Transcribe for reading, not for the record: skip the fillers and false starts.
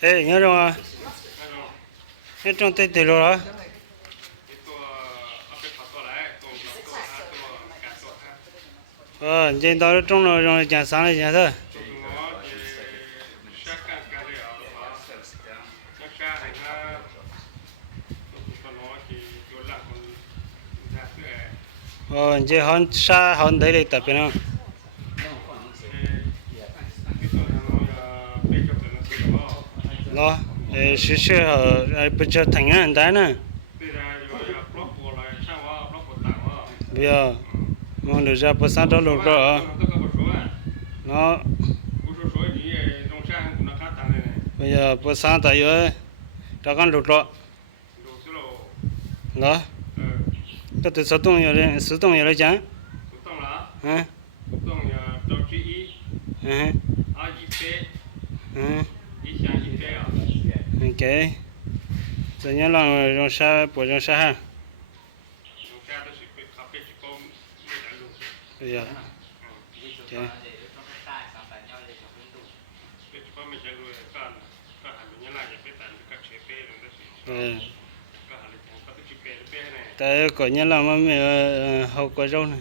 Ê, nhớ rồi à? Nhớ trong tay tiền rồi hả? Trên đó trong rồi chẳng sáng này chẳng thôi. Trên hòn sa hòn đấy để tập nó. Lo, sự bây giờ thành anh đấy nè. Bây giờ mong được ra bữa sáng đó luôn rồi. Nó bây giờ bữa sáng tại giờ cho con lụt rồi. Đó. Cái từ sử dụng nhiều đấy chẳng? Hả? Ok. Giờ nhớ là rong sa buổi rong sa ha. Bây giờ. Ok. Tại có nhớ là mà hậu quả rau này.